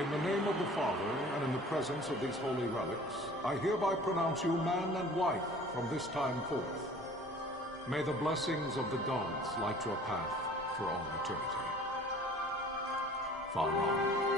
In the name of the Father, and in the presence of these holy relics, I hereby pronounce you man and wife from this time forth. May the blessings of the gods light your path for all eternity. Far on.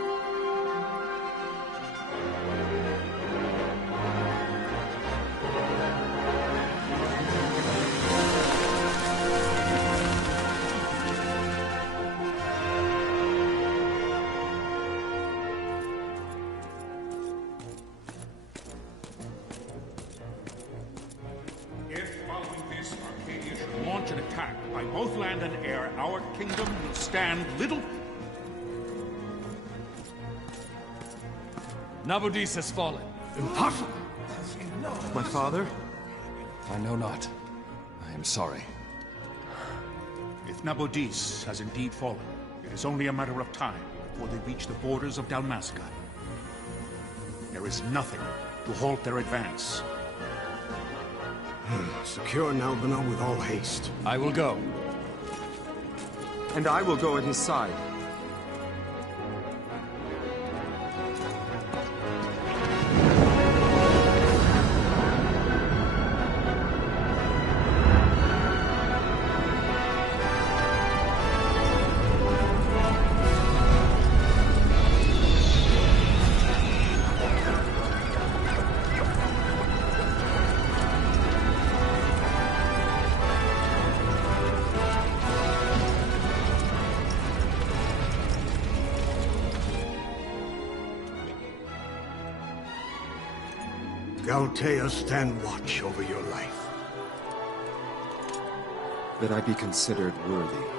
Both land and air, our kingdom will stand little... Nabudis has fallen. Impossible! My father? I know not. I am sorry. If Nabudis has indeed fallen, it is only a matter of time before they reach the borders of Dalmasca. There is nothing to halt their advance. Secure Nalbina with all haste. I will go. And I will go at his side. Galtea, stand watch over your life. That I be considered worthy.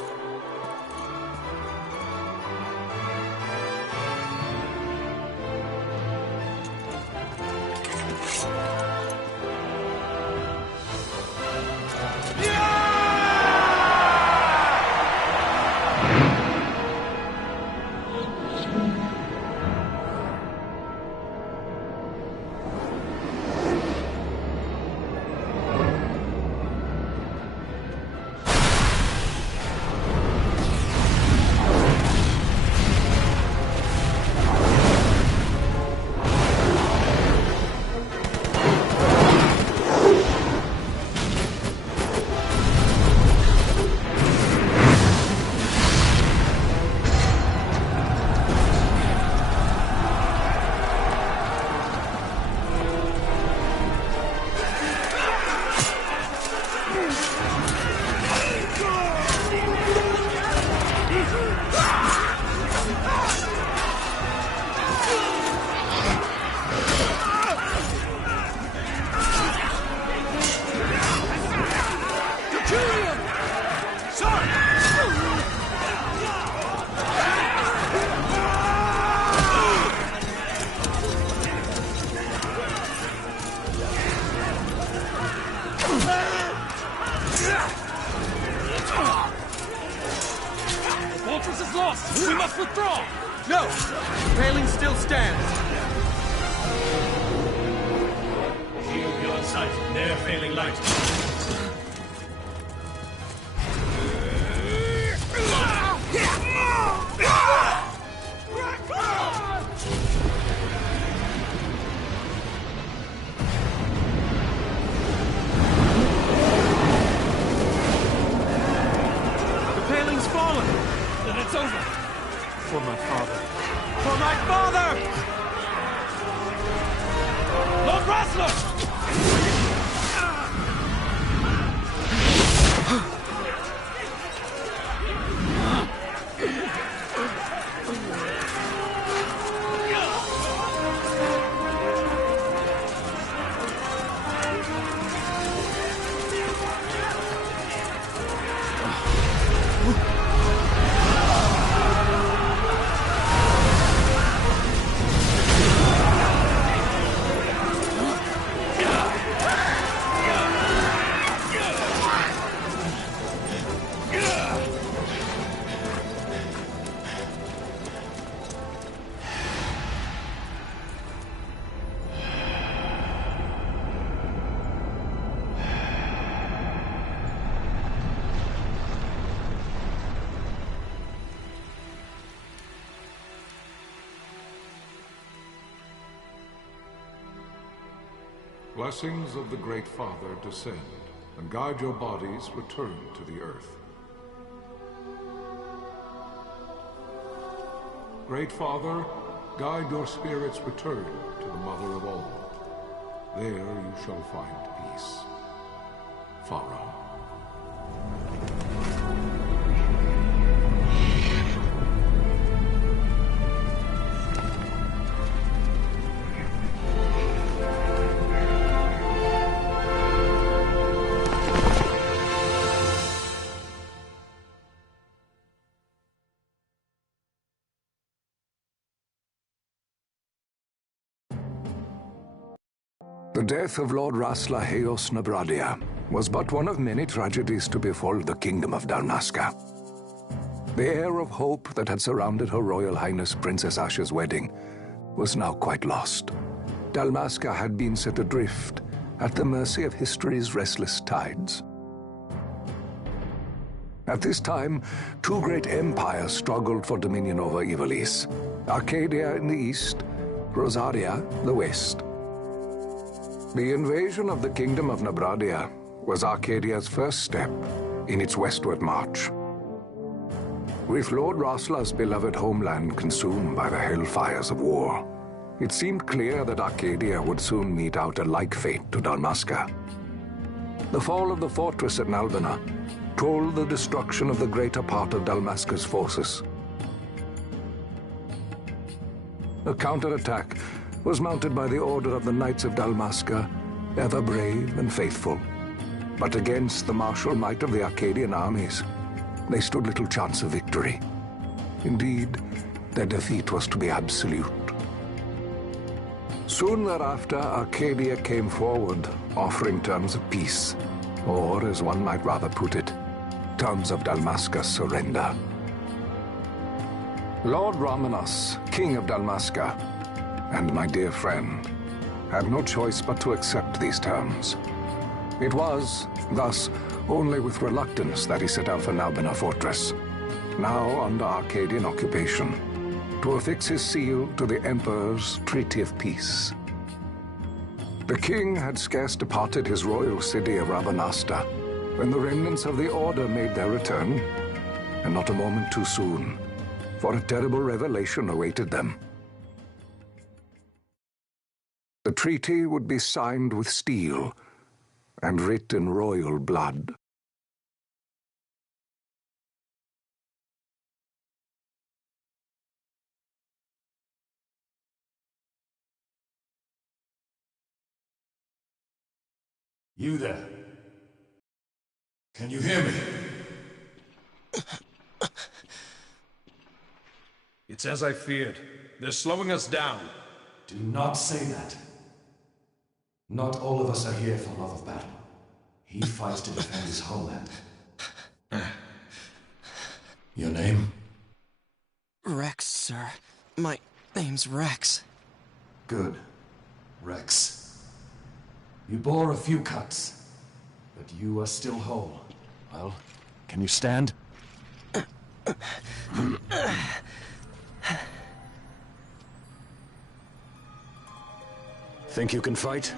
Blessings of the Great Father descend, and guide your bodies return to the earth. Great Father, guide your spirits return to the Mother of all. There you shall find peace. Pharaoh. The death of Lord Rasla Heos Nabradia was but one of many tragedies to befall the kingdom of Dalmasca. The air of hope that had surrounded Her Royal Highness Princess Asha's wedding was now quite lost. Dalmasca had been set adrift at the mercy of history's restless tides. At this time, two great empires struggled for dominion over Ivalice: Arcadia in the east, Rosaria the west. The invasion of the Kingdom of Nabradia was Arcadia's first step in its westward march. With Lord Rasla's beloved homeland consumed by the hellfires of war, it seemed clear that Arcadia would soon mete out a like fate to Dalmasca. The fall of the fortress at Nalbina told the destruction of the greater part of Dalmasca's forces. A counterattack was mounted by the order of the Knights of Dalmasca, ever brave and faithful. But against the martial might of the Arcadian armies, they stood little chance of victory. Indeed, their defeat was to be absolute. Soon thereafter, Arcadia came forward, offering terms of peace, or, as one might rather put it, terms of Dalmasca's surrender. Lord Ramenas, King of Dalmasca, and my dear friend, had no choice but to accept these terms. It was, thus, only with reluctance that he set out for Nalbina Fortress, now under Arcadian occupation, to affix his seal to the Emperor's Treaty of Peace. The king had scarce departed his royal city of Rabanasta when the remnants of the Order made their return, and not a moment too soon, for a terrible revelation awaited them. The treaty would be signed with steel and writ in royal blood. You there? Can you hear me? It's as I feared. They're slowing us down. Do not say that. Not all of us are here for love of battle. He fights to defend his homeland. Your name? Rex, sir. My name's Rex. Good. Rex. You bore a few cuts, but you are still whole. Well, can you stand? Think you can fight?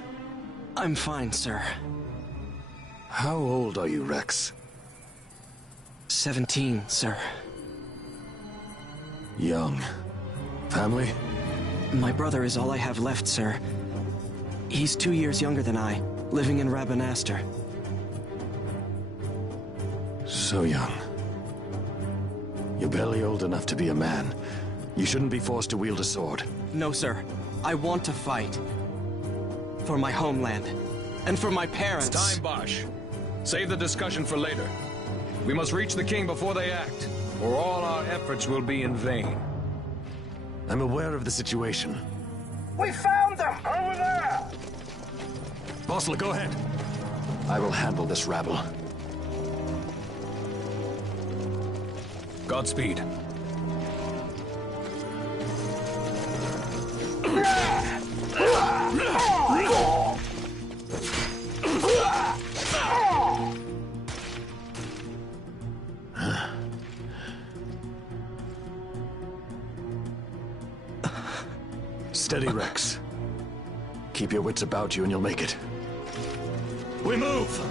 I'm fine, sir. How old are you, Rex? 17, sir. Young. Family? My brother is all I have left, sir. He's 2 years younger than I, living in Rabanastre. So young. You're barely old enough to be a man. You shouldn't be forced to wield a sword. No, sir. I want to fight. For my homeland. And for my parents. It's time, Bosch. Save the discussion for later. We must reach the king before they act, or all our efforts will be in vain. I'm aware of the situation. We found them! Over there! Bossler, go ahead. I will handle this rabble. Godspeed. Steady, Rex. Keep your wits about you and you'll make it. We move!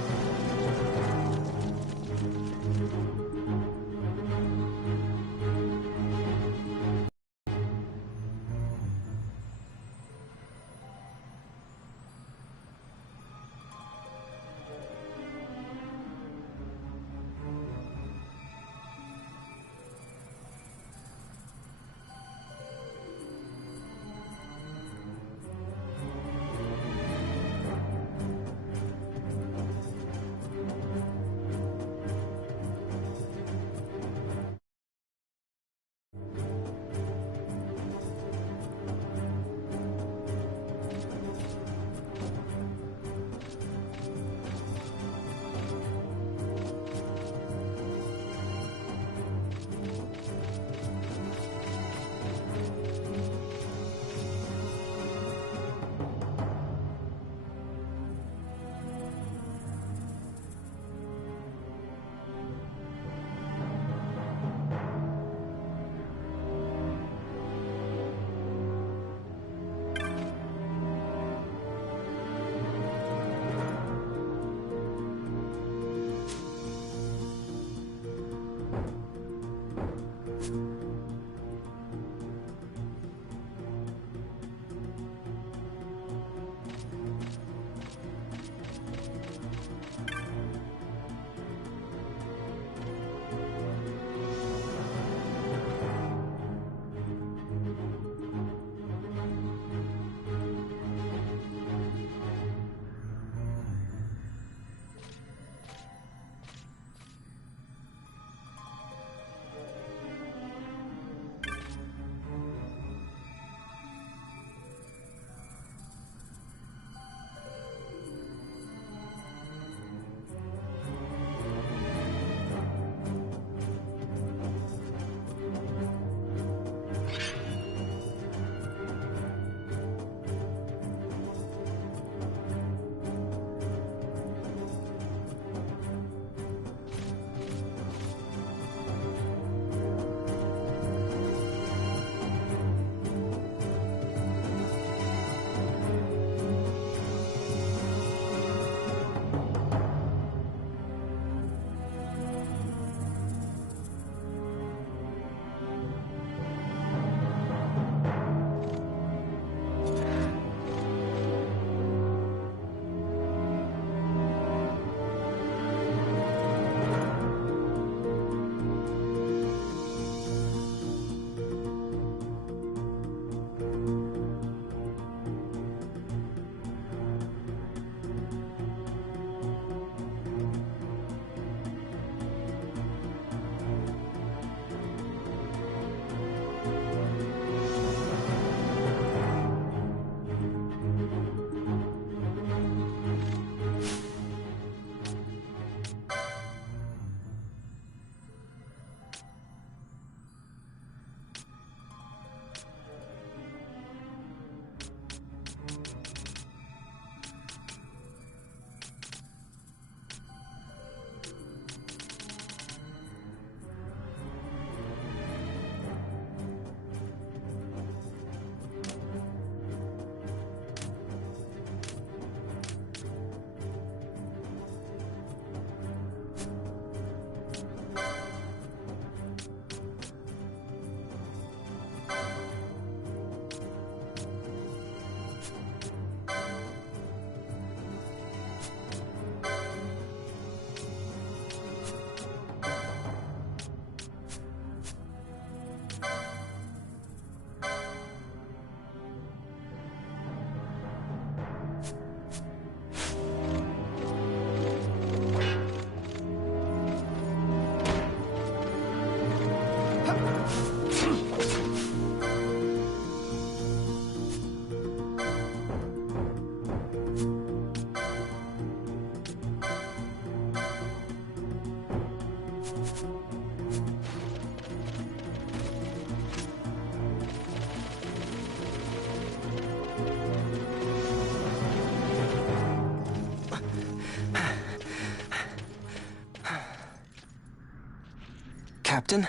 Captain?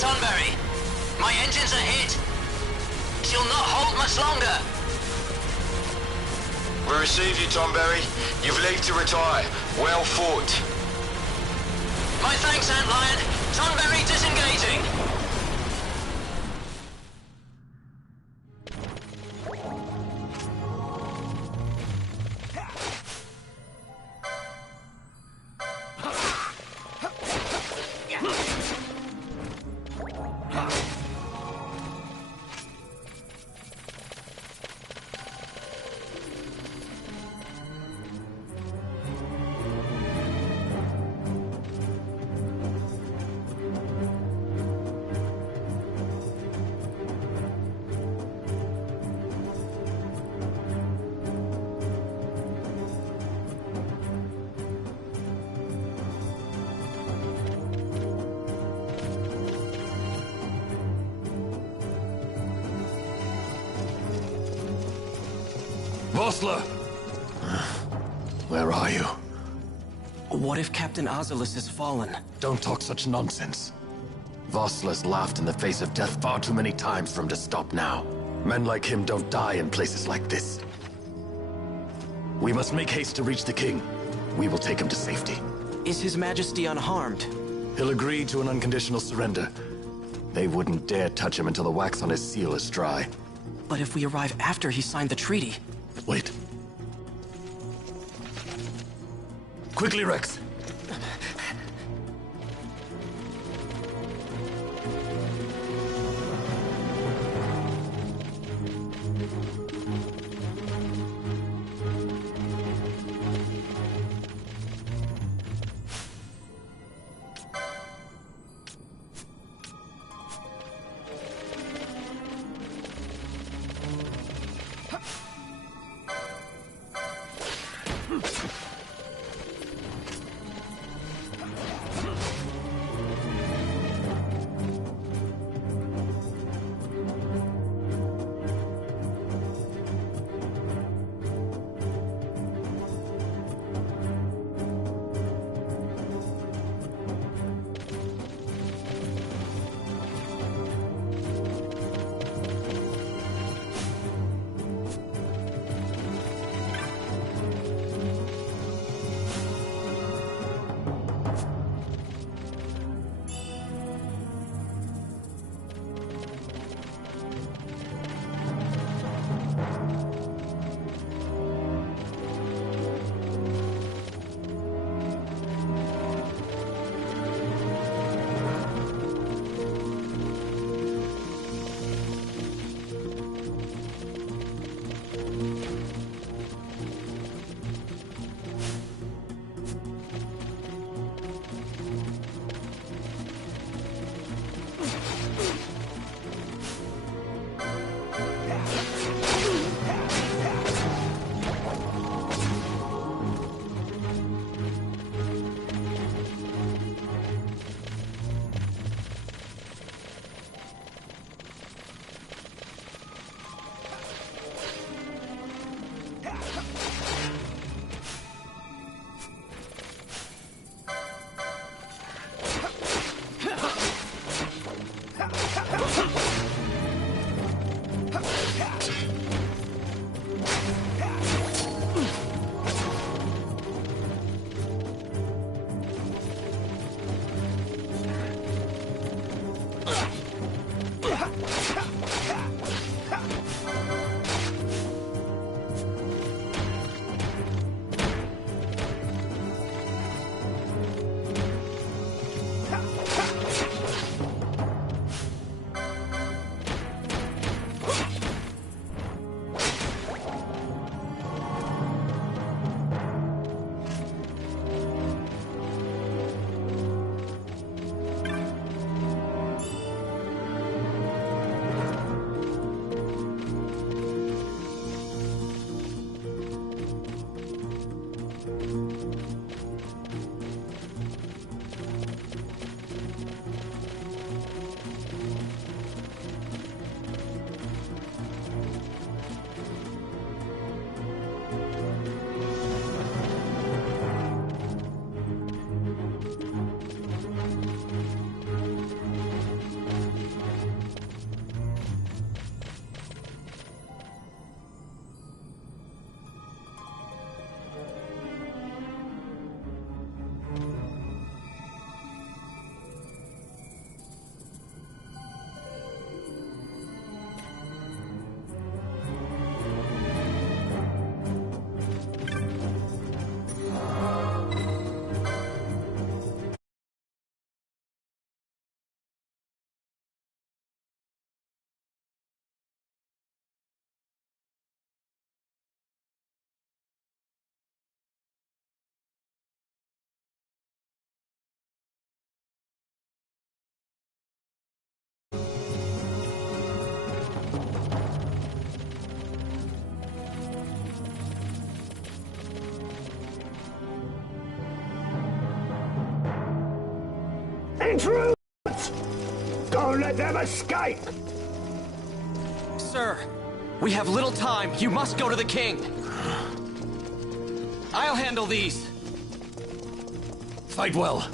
Sunbury. My engines are hit. She'll not hold much longer. We receive you, Tonberry. You've leave to retire. Well fought. My thanks, Antlion. Tonberry disengaging. Vossler! Where are you? What if Captain Oculus has fallen? Don't talk such nonsense. Vossler's laughed in the face of death far too many times for him to stop now. Men like him don't die in places like this. We must make haste to reach the king. We will take him to safety. Is His Majesty unharmed? He'll agree to an unconditional surrender. They wouldn't dare touch him until the wax on his seal is dry. But if we arrive after he signed the treaty... Wait. Quickly, Rex! Intrude! Don't let them escape! Sir, we have little time. You must go to the king. I'll handle these. Fight well.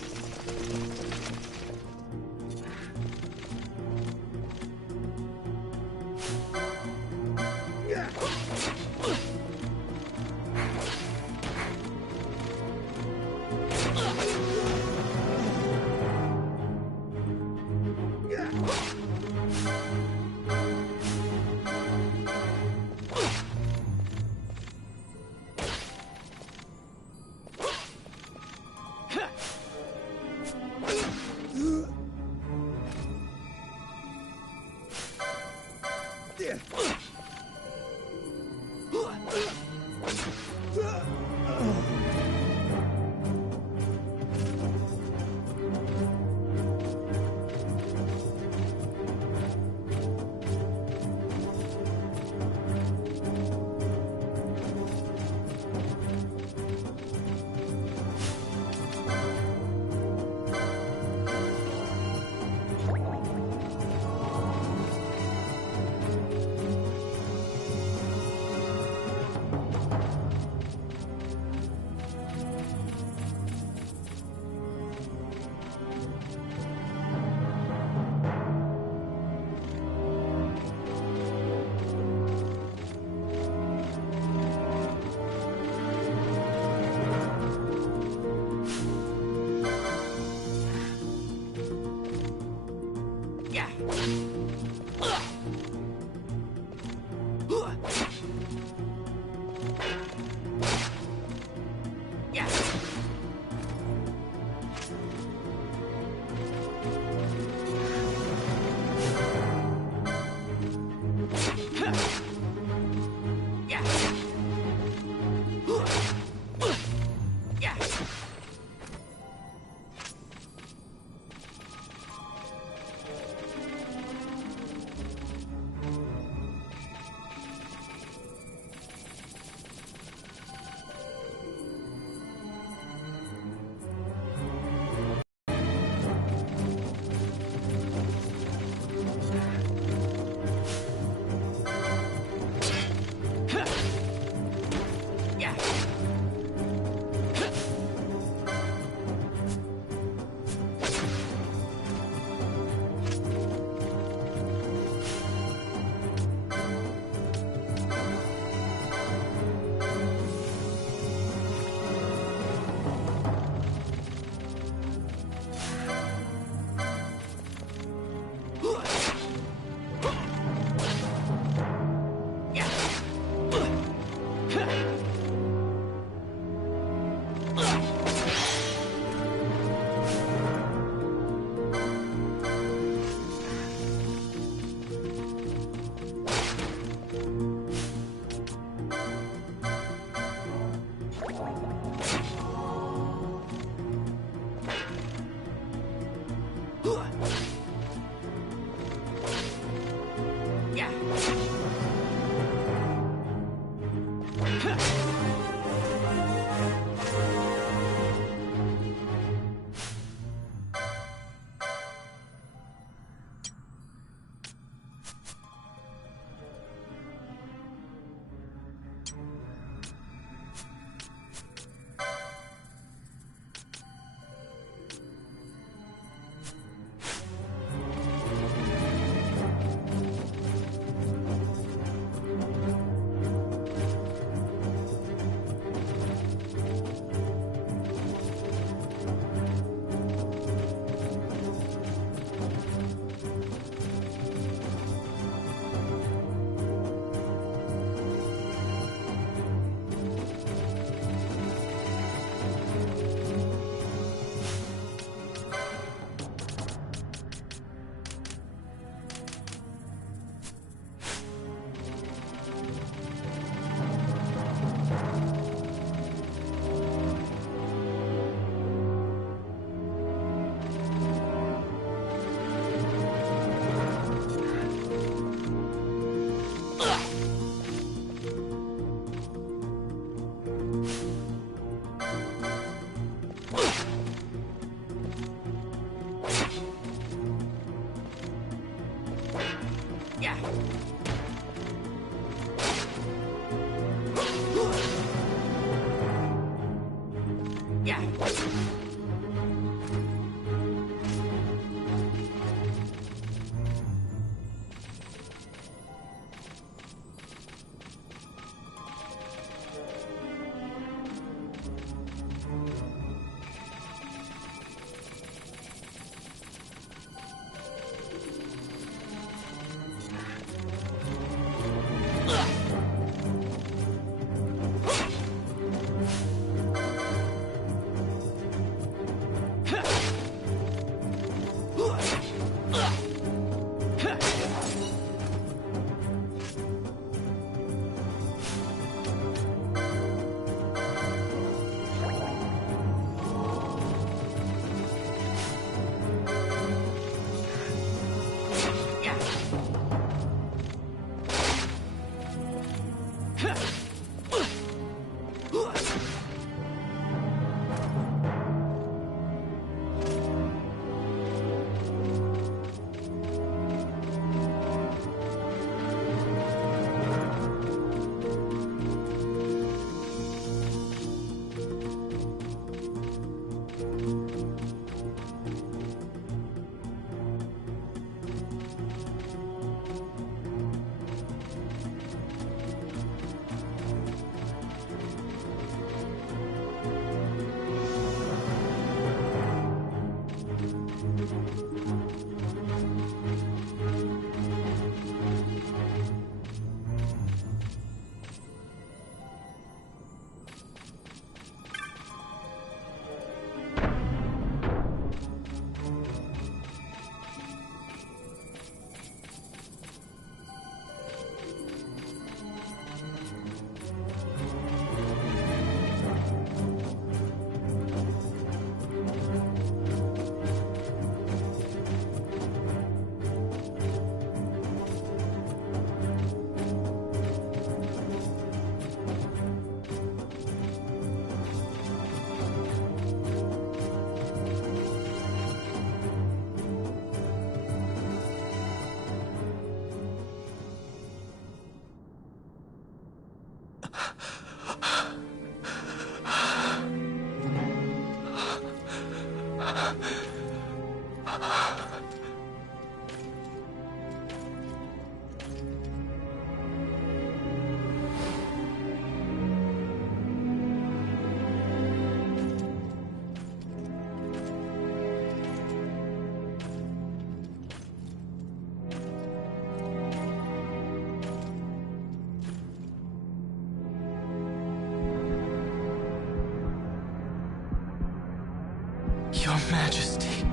Your Majesty.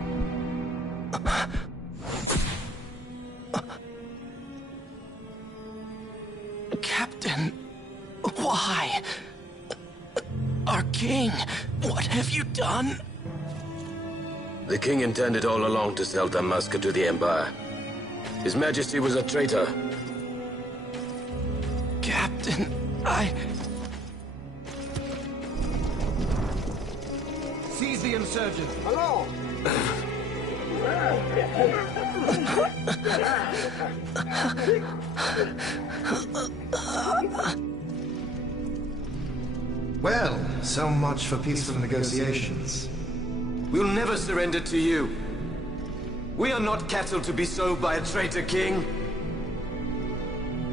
Captain, why? Our king, what have you done? The king intended all along to sell Dalmasca to the Empire. His Majesty was a traitor. Captain, Seize the insurgent. Hello! Well, so much for peaceful negotiations. We'll never surrender to you. We are not cattle to be sold by a traitor king.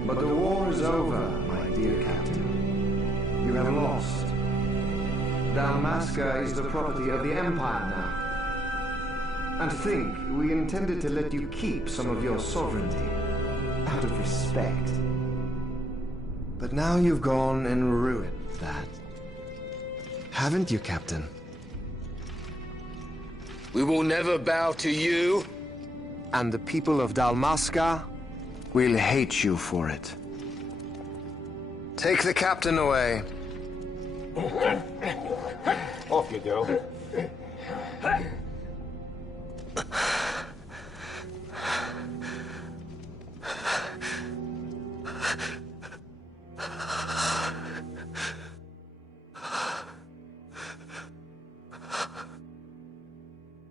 But the war is over, my dear Captain. You have lost. Dalmasca is the property of the Empire now. And think, we intended to let you keep some of your sovereignty, out of respect. But now you've gone and ruined that. Haven't you, Captain? We will never bow to you. And the people of Dalmasca will hate you for it. Take the captain away. Off you go.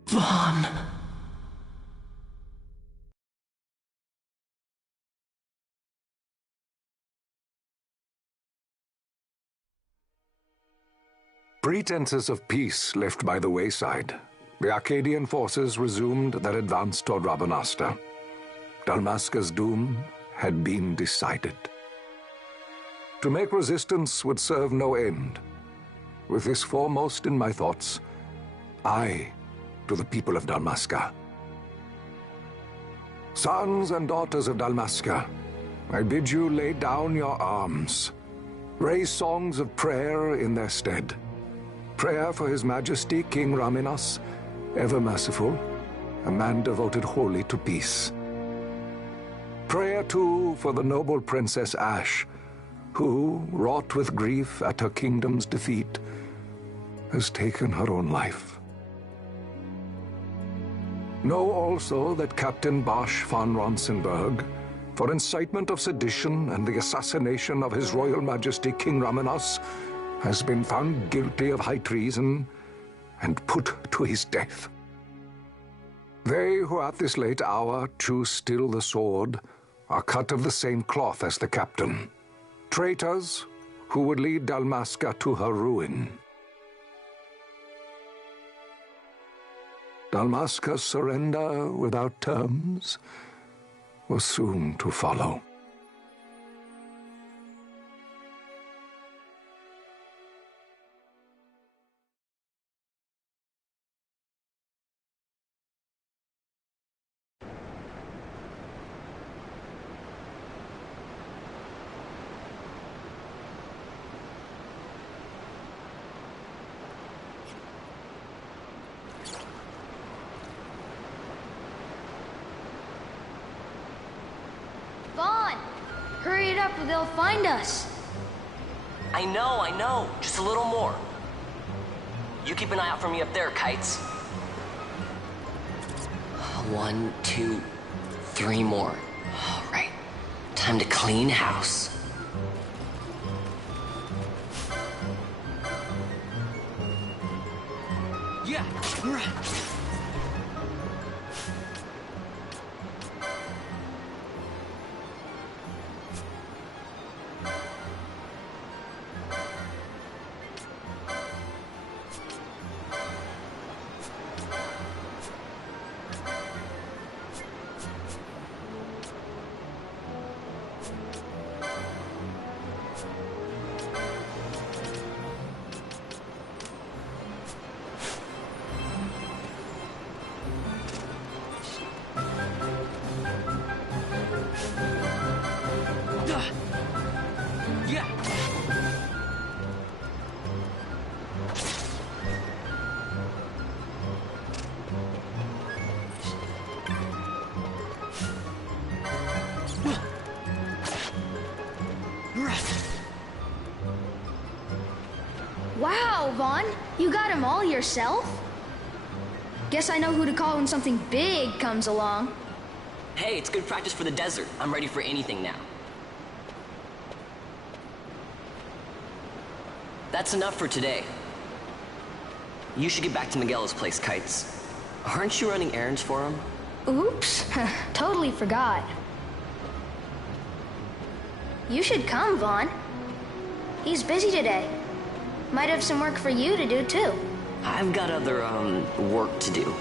Vaughn. Pretenses of peace left by the wayside, the Arcadian forces resumed their advance toward Rabanasta. Dalmasca's doom had been decided. To make resistance would serve no end. With this foremost in my thoughts, I to the people of Dalmasca. Sons and daughters of Dalmasca, I bid you lay down your arms. Raise songs of prayer in their stead. Prayer for His Majesty King Raminas, ever merciful, a man devoted wholly to peace. Prayer, too, for the noble Princess Ash, who, wrought with grief at her kingdom's defeat, has taken her own life. Know also that Captain Bosch von Ronsenberg, for incitement of sedition and the assassination of His Royal Majesty King Raminas, has been found guilty of high treason and put to his death. They who at this late hour choose still the sword are cut of the same cloth as the captain, traitors who would lead Dalmasca to her ruin. Dalmasca's surrender without terms was soon to follow. Hurry it up or they'll find us. I know. Just a little more. You keep an eye out for me up there, Kites. 1, 2, 3 more. All right. Time to clean house. Yeah, right. Vaughn. You got him all yourself? Guess I know who to call when something big comes along. Hey, it's good practice for the desert. I'm ready for anything now. That's enough for today. You should get back to Miguel's place, Kites. Aren't you running errands for him? Oops, totally forgot. You should come, Vaughn. He's busy today. Might have some work for you to do, too. I've got other, work to do.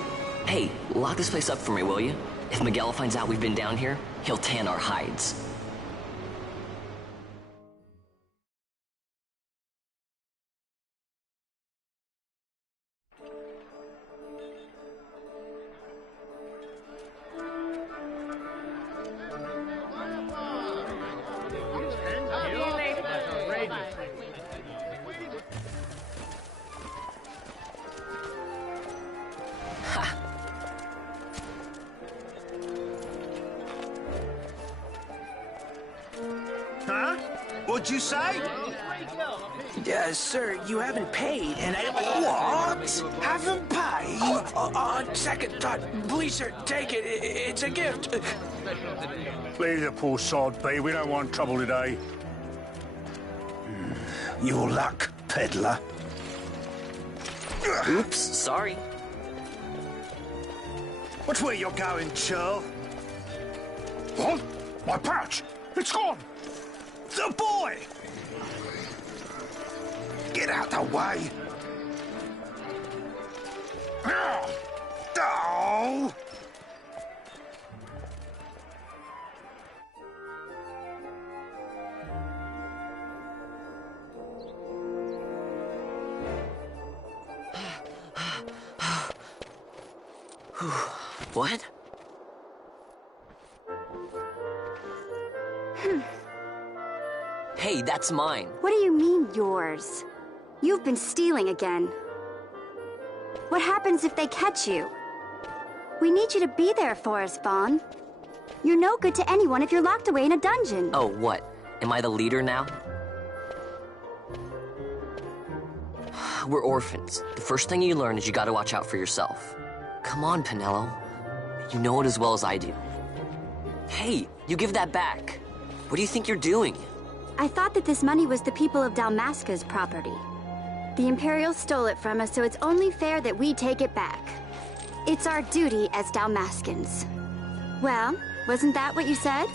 Hey, lock this place up for me, will you? If Miguel finds out we've been down here, he'll tan our hides. Huh? What'd you say? Sir, you haven't paid, and I... What? Haven't paid? On second thought, please, sir, take it. It's a gift. Leave the poor sod be. We don't want trouble today. Your luck, peddler. Oops, sorry. Watch where you're going, churl. What? My pouch! It's gone! The boy! Get out the way! Oh! What? Hey, that's mine. What do you mean, yours? You've been stealing again. What happens if they catch you? We need you to be there for us, Vaughn. You're no good to anyone if you're locked away in a dungeon. Oh, what? Am I the leader now? We're orphans. The first thing you learn is you gotta watch out for yourself. Come on, Pinello. You know it as well as I do. Hey, you give that back. What do you think you're doing? I thought that this money was the people of Dalmasca's property. The Imperials stole it from us, so it's only fair that we take it back. It's our duty as Dalmascans. Well, wasn't that what you said?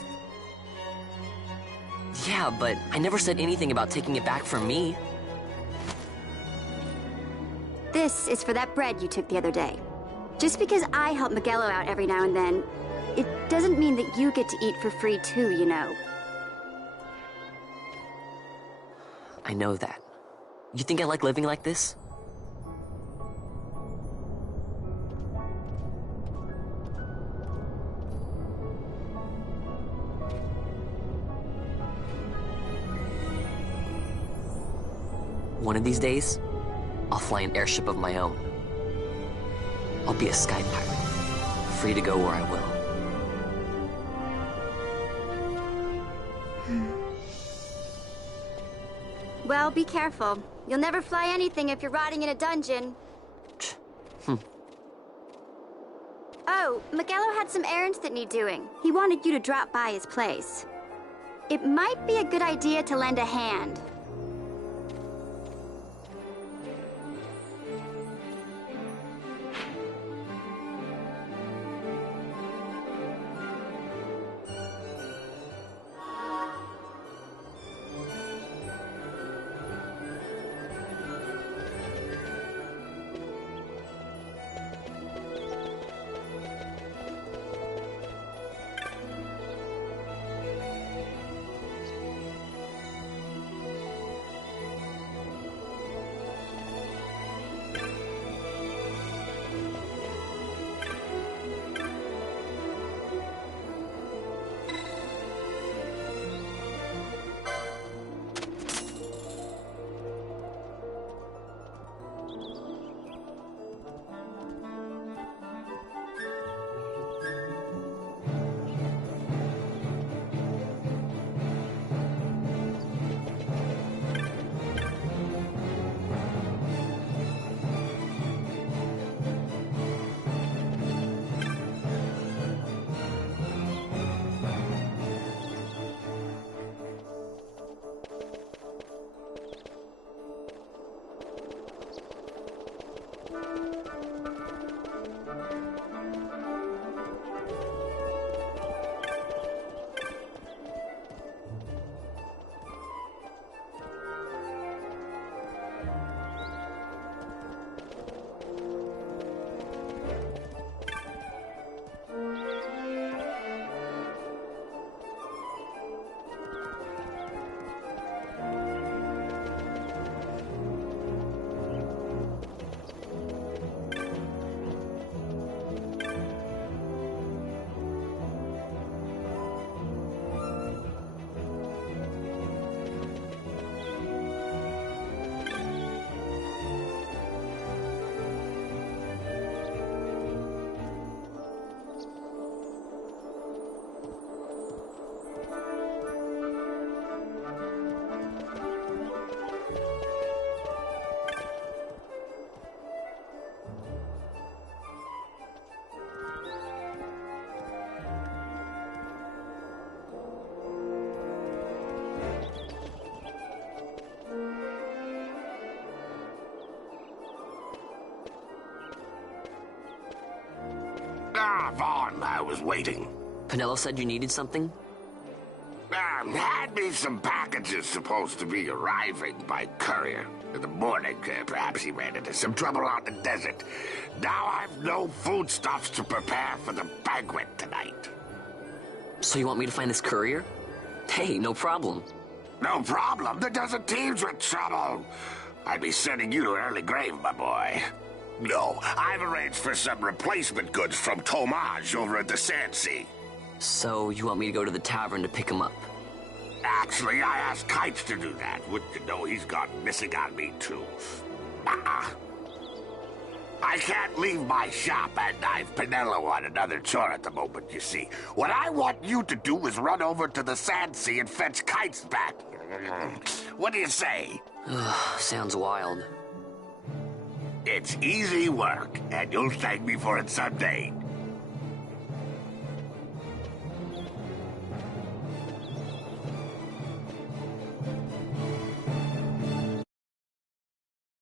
Yeah, but I never said anything about taking it back from me. This is for that bread you took the other day. Just because I help Miguelo out every now and then, it doesn't mean that you get to eat for free too, you know. I know that. You think I like living like this? One of these days, I'll fly an airship of my own. I'll be a sky pirate, free to go where I will. Well, be careful. You'll never fly anything if you're rotting in a dungeon. Oh, Miguelo had some errands that need doing. He wanted you to drop by his place. It might be a good idea to lend a hand. Vaughn, I was waiting. Penelo said you needed something? Had me some packages supposed to be arriving by courier. In the morning, perhaps he ran into some trouble out in the desert. Now I've no foodstuffs to prepare for the banquet tonight. So you want me to find this courier? Hey, no problem. No problem? The desert teems with trouble. I'd be sending you to an early grave, my boy. No, I've arranged for some replacement goods from Tomage over at the Sensibel. So you want me to go to the tavern to pick him up? Actually, I asked Kites to do that. Wouldn't you know he's gone missing on me, too. I can't leave my shop, and I've Penelo on another chore at the moment, you see. What I want you to do is run over to the Sensibel and fetch Kites back. What do you say? Sounds wild. It's easy work, and you'll thank me for it someday.